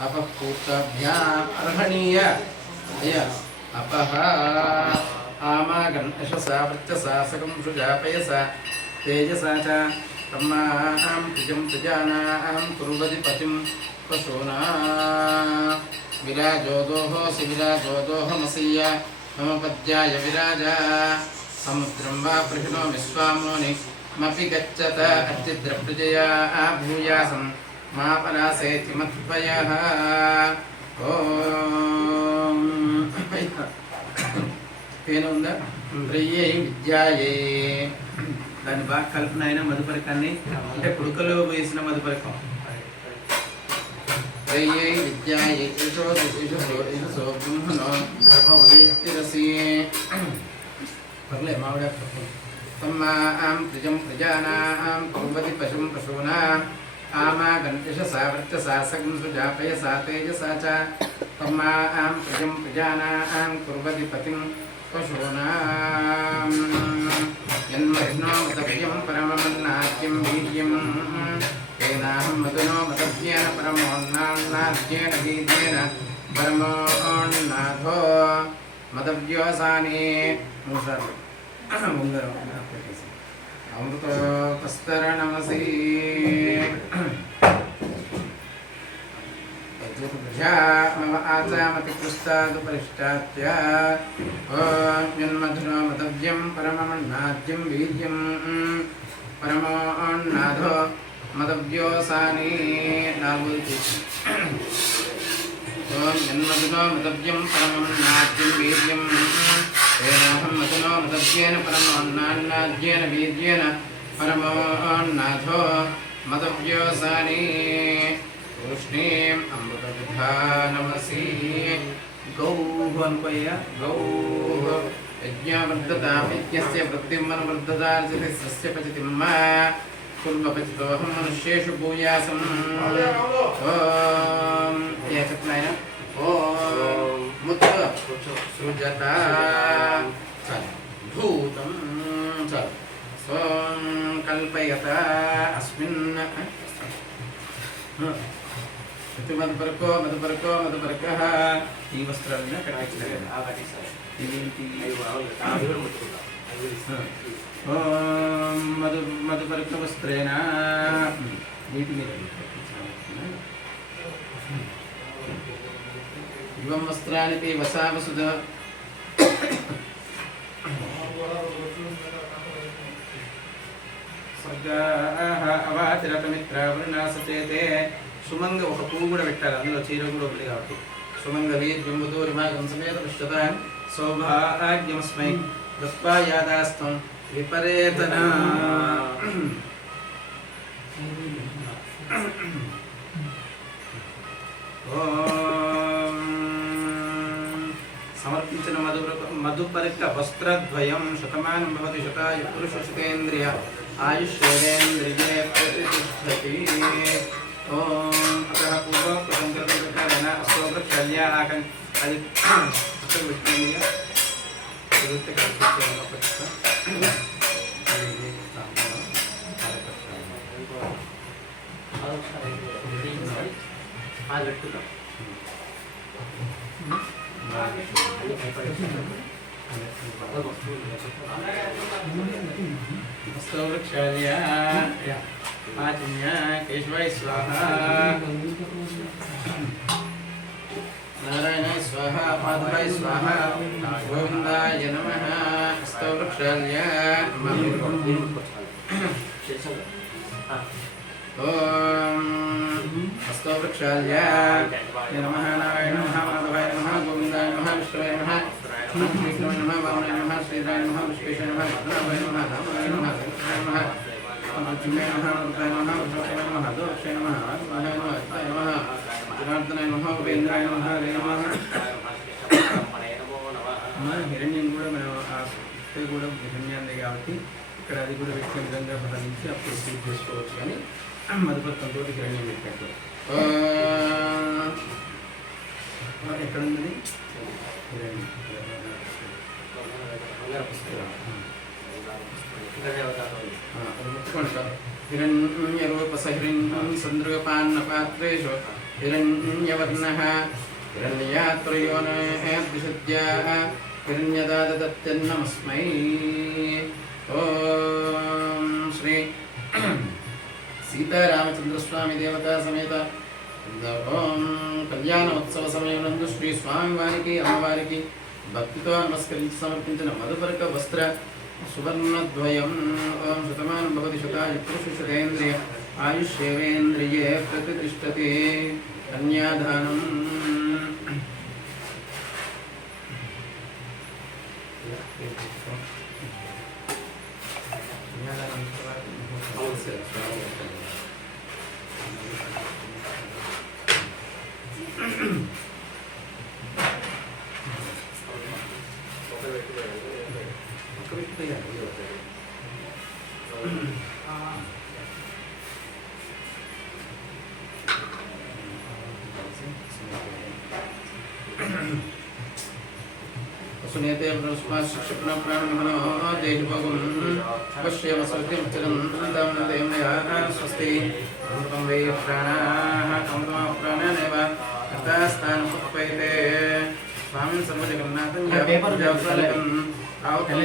अपपूताभ्याम् अर्हणीय अय अपः आमागन् यशसा वर्चसा सकं सुजापयसा तेजसा च तम्मां प्रियं प्रजानां कुर्वति पतिं पशूना विराजोदोहोऽसि विराजोदोहमसीय मम पद्याय विराजा समुद्रं वा प्रहिणो विश्वामोनि मपि गच्छत अर्चिद्रप्रजया भूयासं मा परासेति मत्पयः ఓం పేను ఉందా మ్రియై విద్యాయే దాన్ని బాగా కల్పన అయిన మధుపరికాన్ని అంటే కుడుకలో వేసిన మధుపరికం మ్రియై విద్యాయే యశో బ్రహ్మణో గర్భవదేత్తిరసి పర్లే మావిడ తమ్మాం ప్రియం ప్రజానాం కుర్వతి పశుం పశూనాం आमागन् यशसा वर्चसा सकं सुजापयसा तेजसा च तम्मां प्रियं प्रजानां कुर्वति पतिं पशूनां यन्महिनो मतव्यं परममन्नाद्यं वीर्यं तेनाहं मदनो मतव्येन परमोन्नाद्येन वीर्येन परमोन्नाथो मतव्योसानि मूसर् अमृतोपस्तरणमसि मम आचामतिकृष्टादुपरिष्टात्य यन्मधुनो मतव्यं परममन्नाद्यं वीर्यं परमोन्नाथो मतव्योसानि नावुति यन्मधुनो मतव्यं परममन्नाद्यं वीर्यं तेनाहं मधुनो मतव्येन परमोन्नाद्येन वीर्येन परमोन्नाथो मतव्योसानि कृष्णीम् अमृतविधानमसि गौः अनुपय गौः यज्ञवर्धता यज्ञस्य वृद्धिं अनुवर्धता सस्य पचितिं मा कुर्वपचितोऽहं मनुष्येषु भूयासम् ॐ एकत्नाय ॐ मुत सुजता भूतं स्वं कल्पयता अस्मिन् మధుపరకో మధుపరకో మధుపరకః ఈ వస్త్రాలను అక్కడ ఓం మధుపరక వస్త్రేణ నీటి మీద యువం వస్త్రానికి వసావసుధ స్వర్గాః అవాతిరపమిత్రావృణాసచేతే సుమంగ ఒక పువ్వు కూడా పెట్టాలి అందులో చీర కూడా ఉంది కాబట్టి సుమంగ వీర్యంబుదూరిమాగం సమేత పుష్పత సౌభాగ్యమస్మై దత్వా యాదాస్తం విపరేతన సమర్పించిన మధుపరిక వస్త్రద్వయం శతమానం భవతి శతాయు పురుష శతేంద్రియ ఆయుష్యేంద్రియే ప్రతిష్ఠతి ఓం అతః పూర్వోక్తసంకల్పప్రకారేణ అష్టోపచార్య ఆకన్ అది విష్ణుయ అష్టోపచార్య आचन्य केशवाय स्वाहा नारायणाय स्वाहा माधवाय स्वाहा गोविंदाय नमः स्तवृक्षाल्य ओम स्तवृक्षाल्य नमः नारायण नमः माधवाय नमः गोविंदाय नमः विष्णुवे नमः विष्णुवे नमः वामनाय नमः श्रीराय नमः विश्वेशाय नमः पद्मनाभाय नमः रामाय नमः नमः लक्ष्मी नमः रुद्राय नमः वृषभाय नमः दोक्षाय नमः स्वाहाय नमः स्वाहाय नमः जनार्दनाय नमः ఉపేంద్రాయ నమః హరే నమః హిరణ్యం కూడా మనం ఆ కూడా హిరణ్యాన్ని కాబట్టి ఇక్కడ అది కూడా పెట్టిన విధంగా పఠించి అప్పుడు స్వీట్ చేసుకోవచ్చు కానీ మధుపత్రంతో హిరణ్యం పెట్టినట్టు ఎక్కడ ఉంది हिरण्यरूपसहिरण्यं सन्दृगपान्नपात्रेषु हिरण्यवर्णः हिरण्यात्रयोनयद्विषद्याः हिरण्यदादत्तन्नमस्मै ॐ श्री सीतारामचंद्रस्वामी देवता समेत ఓం కళ్యాణోత్సవ సమయనందు శ్రీ స్వామివారికి అమ్మవారికి భక్తితో నమస్కరించి సమర్పించిన మధుపరక వస్త్ర సువర్ణద్వయం ఓం శతమానం భవతి శతాయు పురుషశతేంద్రియ ఆయుష్యేవేంద్రియే ప్రతిష్టతి కన్యాదానం सुनेते शिक्षण प्राणमनो देशभोगम अवश्यमसौख्यमुच्चरं तमनदेमया स्वस्ति अमृतं वै प्राणाः अमृतमा प्राणानेव तथास्थानमुत्पैते स्वामिन् सर्वजगन्नाथं जगन्नाथं आवतं